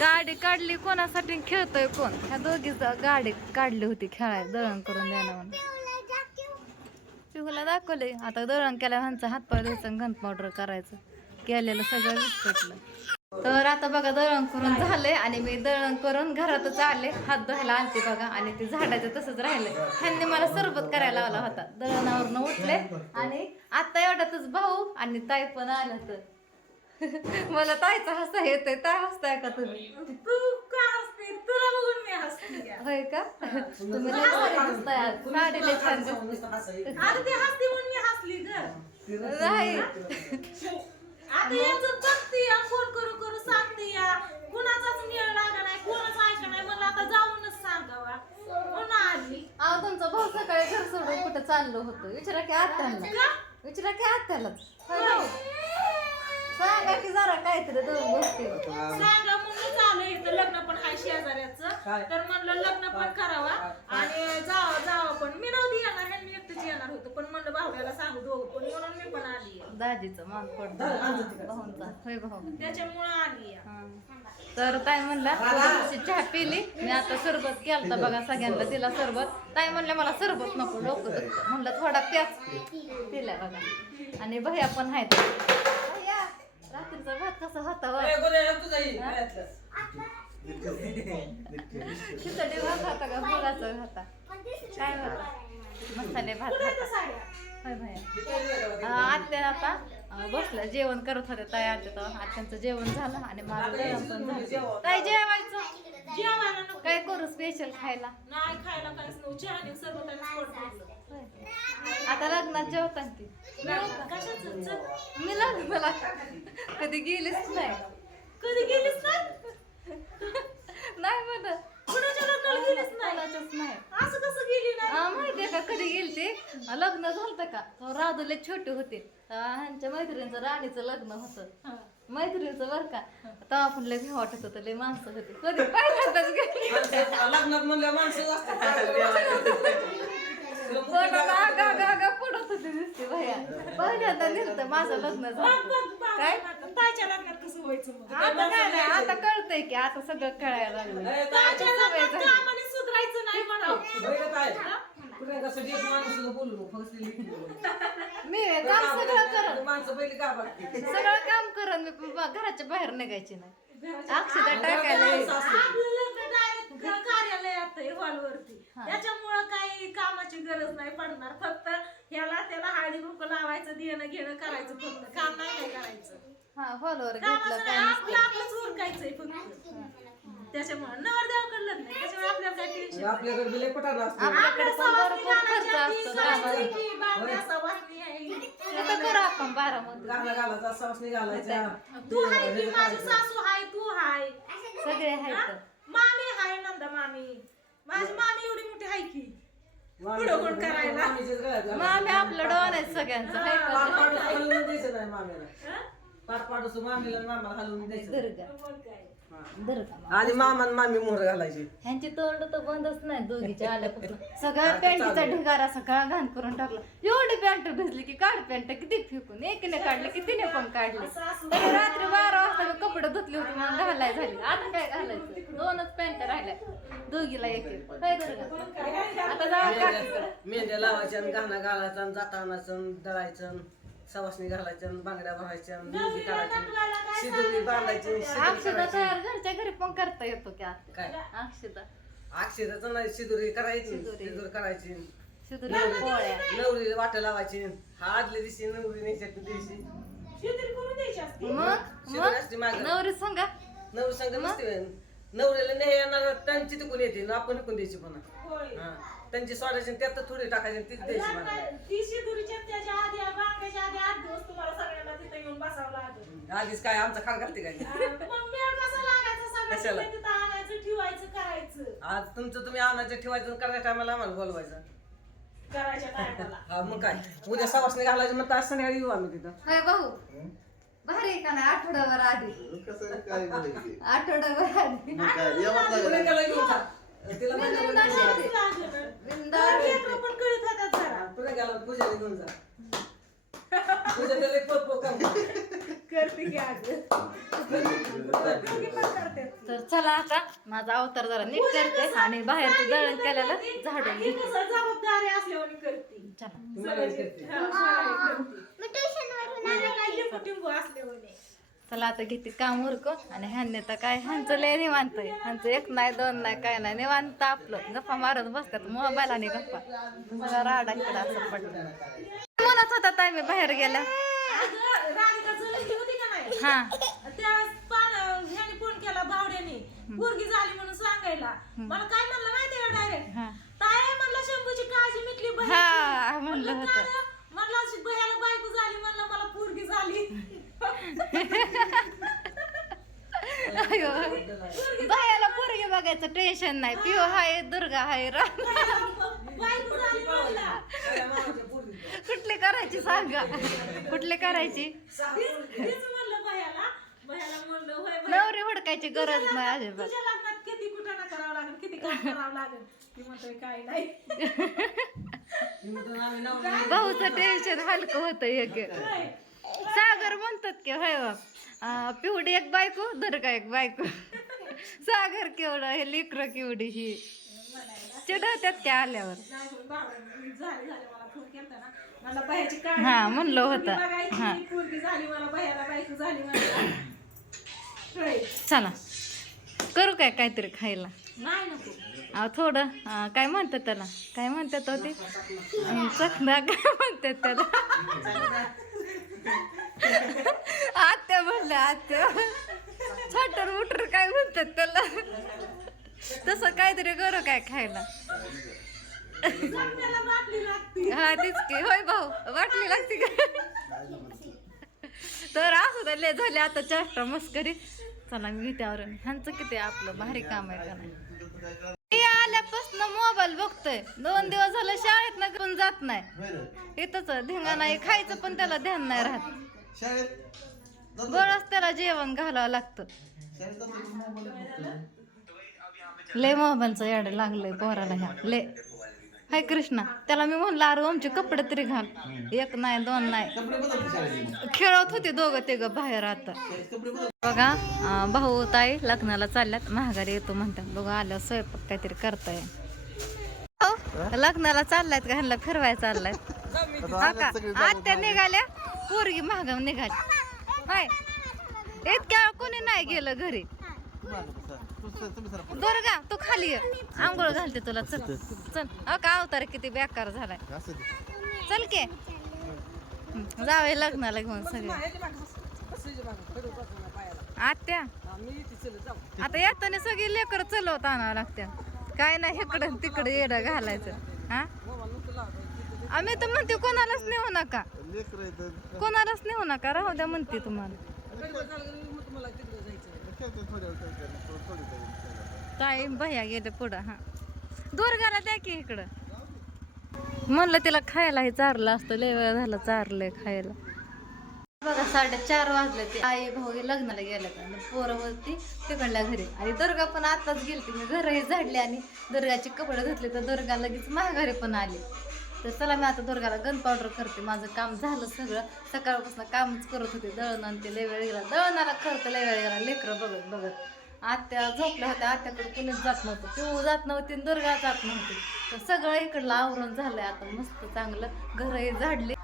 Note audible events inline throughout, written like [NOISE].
गाडी काढली कोणासाठी खेळतोय कोण? ह्या दोघीच गाडी काढली होती खेळायला दळण करून द्यायला म्हणून. पिहूला दाखवले. आता दळण केल्या ह्यांचा हातपाय द्यायचा घन पावडर करायचं. केलेलं सगळं विस्कटलं. तर आता बघा दळण करून झालंय आणि मी दळण करून घरातच आले. हात धुवायला आणते बघा आणि ते झाडाचं तसंच राहिलंय ह्यांनी मला सरबत करायला लावला होता. दळणावरनं उठले आणि आता एवढ्यातच भाऊ आणि ताई पण आलं तर [LAUGHS] मला ताईचा हसा येतोय. ताई हसताय का तुम्ही? तू का हसते? तुला बघून मी हसते होय का? तुम्ही लय भारी हसताय आज. साडी लय छान दिसते. अरे ते हसते म्हणून मी हसली ग. नाही आता याचं बघते या. फोन करू करू सांगते या. कुणाचाच मेळ लागा नाही कोणाच ऐका नाही. मला आता जाऊनच सांगावा. म्हणून आली? अहो तुमचा भाऊ सकाळी घर सोडून कुठं चाललो होतो? विचारा की आत्याला. का? विचारा की आत्यालाच होय? सांगा की जरा काहीतरी दोन गोष्टी. सांगा म्हणून आलं इथं लग्न पण आहे शेजाऱ्याचं. तर म्हणलं लग्न पण करावा आणि जावं जावं पण. मी नव्हती येणार आणि मी एकटीच येणार होतो. पण म्हणलं भावड्याला सांगू दोघं पण. म्हणून मी पण आली दाजीचं मान पडतो भाऊंचा. होय भाऊ. त्याच्यामुळं आली. हा. तर ताई म्हणला चहा पिली. मी आता सरबत केलता बघा सगळ्यांना दिला सरबत. ताई म्हणल्या मला सरबत नको डोकं म्हणलं थोडा प्याच पिला बघा. आणि भैया पण आहेत. रात्रीचा भात कसा होता व? खिचडी भात होता का मुगाचा होता? काय होता मसाले भात होता. साड्या? होय भैया अं, आत्या आता अं, जेवण करत होते ताई आत्या तेव्हा. आत्यांचं जेवण झालं आणि माझं जेवण पण झालं. ताई जेवायचं. जेवायला. स्पेशल खायला. नाही खायला काहीच नव्हतं पोट भरलं. आता लग्नात जेवतात ती? कशाचं? च- मी लग्नाला. कधी गेलीच नाही. कधी गेलीस नाही म्हणत. कुणाच्या लग्नाला गेलीस नाही? नाही. असं कसं गेली नाही? हा, माहितीये का कधी गेली ते? लग्न झालं का? राधुले छोटे होते. ह्यांच्या मैत्रिणीचं राणीचं लग्न होतं. मैत्रिणीचं बरं का? तेव्हा आपण लय भीती वाटत होतं लय माणसं होती. कधी? पहिल्यांदाच गेली. लग्नात म्हणल्या माणसं [LAUGHS] पडत होती दिसते भैया पहिल्यांदा माझं लग्न झालं. काय? ताईच्या लग्नात कसं व्हायचं मग? आता काय नाही आता कळतंय की आता सगळं कळायला लागलं. ताईच्या सवय लग्नात झाली. कामाने सुधारायचं नाही म्हणावं. कुठे कसं डेट माणूस सुद्धा बोलू नको फक्त लिखी मी काम सगळं करत. माणसं पहिली का बघते सगळं काम करत मी ब- घराच्या बाहेर निघायची नाही. अक्षदा टाकायला यायची. आपलं लग्न डायरेक्ट कार्यालयात हॉलवरती त्याच्यामुळं काही कामाची गरज नाही पडणार. फक्त ह्याला त्याला हळदी कुंकू लावायचं देणं घेणं करायचं फक्त. काम नाही काय करायचं? हा कामाचं नाही, आपलं आपलंच उरकायचंय फक्त. त्याच्यामुळे नवरदेवाकडे लग्न आहे. त्याच्यामुळे आपल्याला काय टेन्शन आपल्याकडे बिले पटाला असते. आपल्याकडे पण भरपूर खर्च असतो कामाला सवासणी ते तर करू आपण बारामध्ये गाला घालायचा तू हाय की माझी सासू हाय तू हाय सगळे हा? आहेत मामी हाय नंदा मामी. माझी मामी एवढी मोठी हाय की. पुढं कोण करायला? आम्ही आपलं डॉन आहेत सगळ्यांचं हाय का? पाठ पाडूस हलवून द्यायचं नाही मामीला हं? पाडूस मामीला आणि मामाला हलवून द्यायचं नाही. दुर्गा मग काय? आधी मामा आणि मामी मोहर घालायची. ह्यांची तोंड तर बंदच नाही दोघीच्या आल्यापासून सगळ्या पॅन्टीचा ढिगारा सगळा घाण करून टाकला. एवढी पॅन्ट भिजली की काढ पॅन्ट किती फेकून. एकीने काढले की तिने पण काढले. तरी रात्री बारा वाजता मी कपडे धुतले होते मग घालाय झाली. आता काय घालायचं? दोनच पॅन्ट राहिल्या. दोघीला एक एक. काय दुर्गा आता जाऊ मेंढ्या लावायच्या आणि गाणं घालायचं आणि जाताना दळायचं सवासणी घालायच्या बांगड्या भरायच्या मुलगी काढायची शिदुरी बांधायची शिदुरी अक्षदा करायची. तयार घरच्या घरी पण करता येतो की आता. काय? अक्षदा. अक्षराचं नाही शिदुरी करायची शिदुरी. शिदूर करायची. शिदुरी पोळ्या. नवरी वाट लावायची. हा आदल्या दिवशी नवरी न्यायच्या दिवशी. शेजारी करून द्यायची असते? मग? शिदुरी असते मग. मागं. नवरी सांगा. नवरी संघ नसते नवरीला नाही येणार त्यांची तिकून येते आणि आपण इकून द्यायची म्हणा. होय. हा त्यांची सोडायची आणि त्यात थोडी टाकायची तीच द्यायची म्हणा. लग्न- ती शिदुरीच्या त्याच्या आधी बांगाच्या आधी आठ दिवस तुम्हाला सगळ्यांना तिथं येऊन बसावं लागेल. आधीच काय आमचा खाड घालते काय? मग मेळ कसा लागायचा कशाला? सगळ्यांना तिथं आणायचं ठेवायचं करायचं. आज तुमचं तुम्ही आणायचं ठेवायचं आणि करायच्या टायमाला आम्हाला बोलवायचं. करायच्या टायमाला. हा मग काय? उद्या सवासणी घालायचं मग तास संध्याकाळी येऊ आम्ही तिथं. भाऊ भारी आहे का नाही आठवड्यावर आधी. कसं काय बोलायचं? आठवड्यावर आधी. मग काय? यावंच लागेल. पुण्याला घेऊन जा. तिला पण कळत होतात जरा. पुण्याला पूजेला घेऊन जा तुझ्या त्याला पोत करतो करते की आज. दोघी पण करते तर चला आता माझा अवतार जरा नीट करते आणि बाहेरचं दळण केलेलं झाडून घेते. कसं जबाबदारी असल्यावर करते. चला. हा, मला. मला असल्यावर आता घेते काम उरकून आणि ह्यांनी तर काय ह्यांचं लय निवांत आहे. ह्यांचं एक नाही दोन नाही काय नाही निवांत आपलं. गप्पा मारत बसतात मोबाईल आणि गप्पा. सगळा राडा इकडं असं पडलं. म्हणत होता ताई मी बाहेर गेल्या. अगं, राधिका चलती होती का नाही हा. त्यावेळेस पान ह्याने फोन केला भावड्याने. पोरगी झाली म्हणून सांगायला. मला काय म्हणलं माहिती का डायरेक्ट हा. म्हणलं शंभूची काळजी मिटली बहीण हा म्हणलं होतं. म्हणलं अशी भैयाला बायको झाली म्हणलं मला पोरगी झाली. अयो. बायाला पोरगी बघायचं टेन्शन नाही. पिओ हाय दुर्गा हाय रा बायको झाली म्हणला. त्याला मामाच्या पोरीला. कुठली करायची सांगा? कुठली करायची? नवरी हुडकायची गरज नाही अजिबात. किती कुठं करावं लागेल किती काम करावं लागेल? ती म्हणतोय काय नाही. मी म्हणतो, आम्ही नवरा भाऊचं टेन्शन हलकं होतं एक. सागर म्हणतात की होय बा. अं, पिवडी एक बायको दुर्गा एक बायको. सागर केवढं हे लेकर केवढी ही. चिडवत्यात त्या आल्यावर. झाली मला फोन ना. मला बायाची काळजी हा, म्हणलं होतं. बघायची, हा. पोरगी झाली मला बायाला बायको झाली मला. होय. चला. करू काय काहीतरी खायला? नाही नको. अहो थोडं. अं, काय म्हणतात त्याला? काय म्हणतात होते चकना काय म्हणतात त्याला? आत्या म्हणल्या आत्या. छटर उटर काय म्हणतात त्याला? तसं काहीतरी करू काय खायला? हा तीच की. होय भाऊ वाटली लागते का? तर असू दे लय झाले आता चेष्टा मस्करी. चला मी त्यावर ह्यांचं किती आपलं? भारी काम आहे का नाही? हे आल्यापासून मोबाईल बघतोय. दोन दिवस झालं शाळेत ना करून जात नाही. इथंच धिंगा नाही खायचं पण त्याला ध्यान नाही राहत. बरंच त्याला जेवण घालावं लागतं. लय मोबाईलचं याड लागलंय पोराला ह्या. लय. हाय कृष्णा त्याला मी म्हणलं अरे आमचे कपडे तरी घाल. एक नाही दोन नाही. खेळत होते दोघं ते बाहेर आता. बघा भाऊ ताई लग्नाला चालल्यात. महागारी येतो म्हणतात. बघा आल्या स्वयंपाक काहीतरी करताय. हो, लग्नाला चाललायत का? ह्यांना फिरवाय चाललाय हा का? आत्या निघाल्या पोरगी महागाव निघाली. हाय इतक्या वेळ कोणी नाही गेलं घरी. दुर्गा तू खाली ये. आंघोळ घालते तुला. चल चल. अ का अवतार किती बेकार झालाय. चल के. जावे लग्नाला घेऊन सगळे. आत्या. मी इथे चलत जाऊ. आता येताना सगळी लेकर चलवत आणावं लागत्या. काय नाही इकडं तिकडे येडं घालायचं. हा? आम्ही तर म्हणते कोणालाच नेऊ नका. कोणालाच नेऊ नका. राहू द्या म्हणते तुम्हाला. तिकडे भया गेलं ताई भैया पुढं हा. दुर्गाला द्या की इकडं. म्हणलं तिला खायला हे चारलं असतं लय वेळ झालं चारलंय खायला. बघा साडेचार वाजले ते. आई भाऊ हे लग्नाला गेल्या आणि पोरं होती तिकडल्या घरी. आणि दुर्गा पण आताच गेली मी घरही झाडली आणि दुर्गाचे कपडे धुतले तर दुर्गा लगेच माघारी पण आली. तर चला मी आता दुर्गाला गन पावडर करते. माझं काम झालं सगळं. सकाळपासून कामच करत होते. दळण आणि ते लय वेळ गेला. दळणाला करतं लय वेळ गेला. लेकरं बघत बघत. आत्या झोपल्या होत्या. आत्याकडे कुणीच जात नव्हतं. पिऊ जात नव्हती आणि दुर्गा जात नव्हती. तर सगळं इकडलं आवरून झालंय. आता मस्त चांगलं घरही झाडले.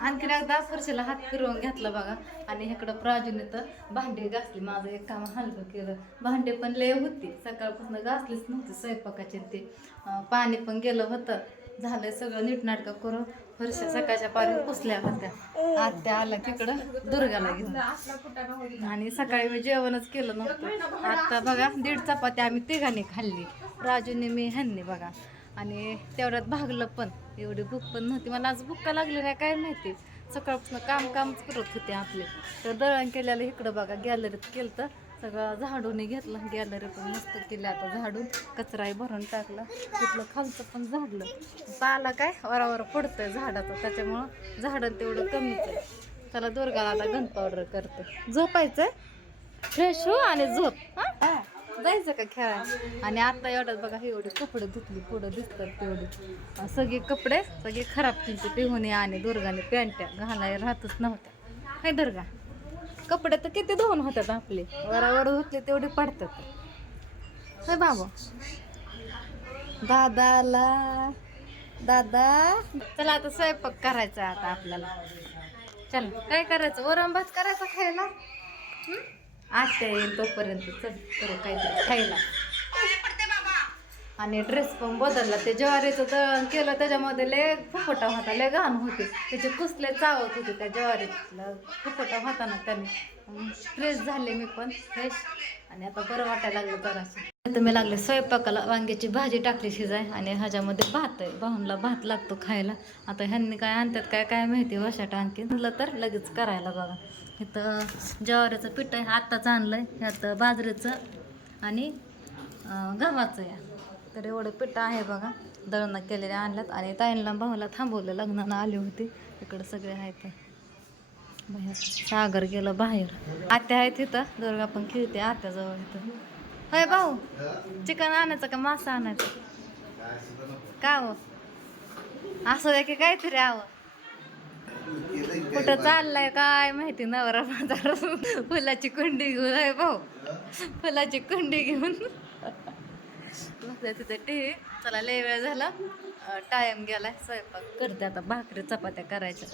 आणखीन एकदा फरशीला हात फिरवून घेतला बघा. आणि इकडं प्राजूने तर भांडे घासली. माझं एक काम हलकं केलं. भांडे पण लय होती. सकाळपासून घासलीच नव्हती स्वयंपाकाचे ते. पाणी पण गेलं होतं. झालंय सगळं नीटनाटकं करून फरशा सकाळच्या पाणी पुसल्या होत्या. आत्या आला तिकडं दुर्गाला घेऊन. आणि सकाळी मी जेवणच केलं नव्हतं. आता बघा दीड चपाती आम्ही तिघांनी खाल्ली. राजूने मी ह्यांनी बघा. आणि तेवढ्यात भागलं पण. एवढी भूक पण नव्हती. मला आज भूक का लागली नाही काय माहिती? सकाळपासून काम कामच करत होते आपले. तर दळण केल्याला इकडं बघा गॅलरीत केलं तर सगळं झाडून घेतलं. गॅलरी पण मस्त केली आता झाडून. कचराही भरून टाकला. तिथलं खालचं पण झाडलं. पाला काय वरावर पडतंय झाडाचं. त्याच्यामुळं झाडं तेवढं कमीच आहे त्याला दुर्गाला आता गन पावडर करतं झोपायचं फ्रेश हो आणि झोप. हा? जायचं का खेळायला? आणि आता एवढ्यात बघा हे एवढे कपडे धुतली पुढं दिसतात तेवढे. सगळे कपडे सगळे खराब केलते पिहून आणि दुर्गाने पॅन्ट्या घालाय राहतच नव्हत्या. काय दुर्गा. कपडे तर किती धुवून होतात आपले. वरावर धुतले तेवढे पडतात. होय बाबा. दादाला दादा. चला आता स्वयंपाक करायचा आता आपल्याला. चल काय करायचं? वरण भात करायचा खायला? आज येईल तोपर्यंत. चल करू काहीतरी खायला. आणि ड्रेस पण बदलला. ते ज्वारीचं दळण केलं त्याच्यामध्ये लय फुफटा होता. लय घाण होते. त्याचे कुसले चावत होते त्या ज्वारीला फुफटा होता ना त्याने. फ्रेश झाले मी पण फ्रेश आणि आता बरं वाटायला लागलं जरासं. तर मी लागले स्वयंपाकाला. वांग्याची भाजी टाकली शिजाय. आणि ह्याच्यामध्ये भात आहे. भाऊनला भात लागतो खायला. आता ह्यांनी काय आणतात काय काय माहिती हो, वशाट आणखी म्हटलं तर लगेच करायला बघा. इथं ज्वारीचं पीठ आहे. आत्ताच आणलं आहे ह्यात बाजरीचं आणि गव्हाचं या तर एवढं पिठं आहे बघा. दळणं केलेले आणल्यात आणि ताईंना भाऊला थांबवलं. लग्नानं आले होते. इकडं सगळे आहेत बाहेर सागर गेलं बाहेर. आत्या आहेत तिथं दुर्गा पण खेळते आत्याजवळ इथं. होय भाऊ चिकन आणायचं का मासा आणायचं? का हो? असं द्या की काहीतरी आव. कुठं चाललाय काय माहिती नवरा माझा फुलाची कुंडी घेऊन. आहे भाऊ फुलाची कुंडी घेऊन. बसल्या तिथे टी चला लय वेळ झाला. टायम गेला स्वयंपाक करते आता. भाकरी चपात्या करायच्या.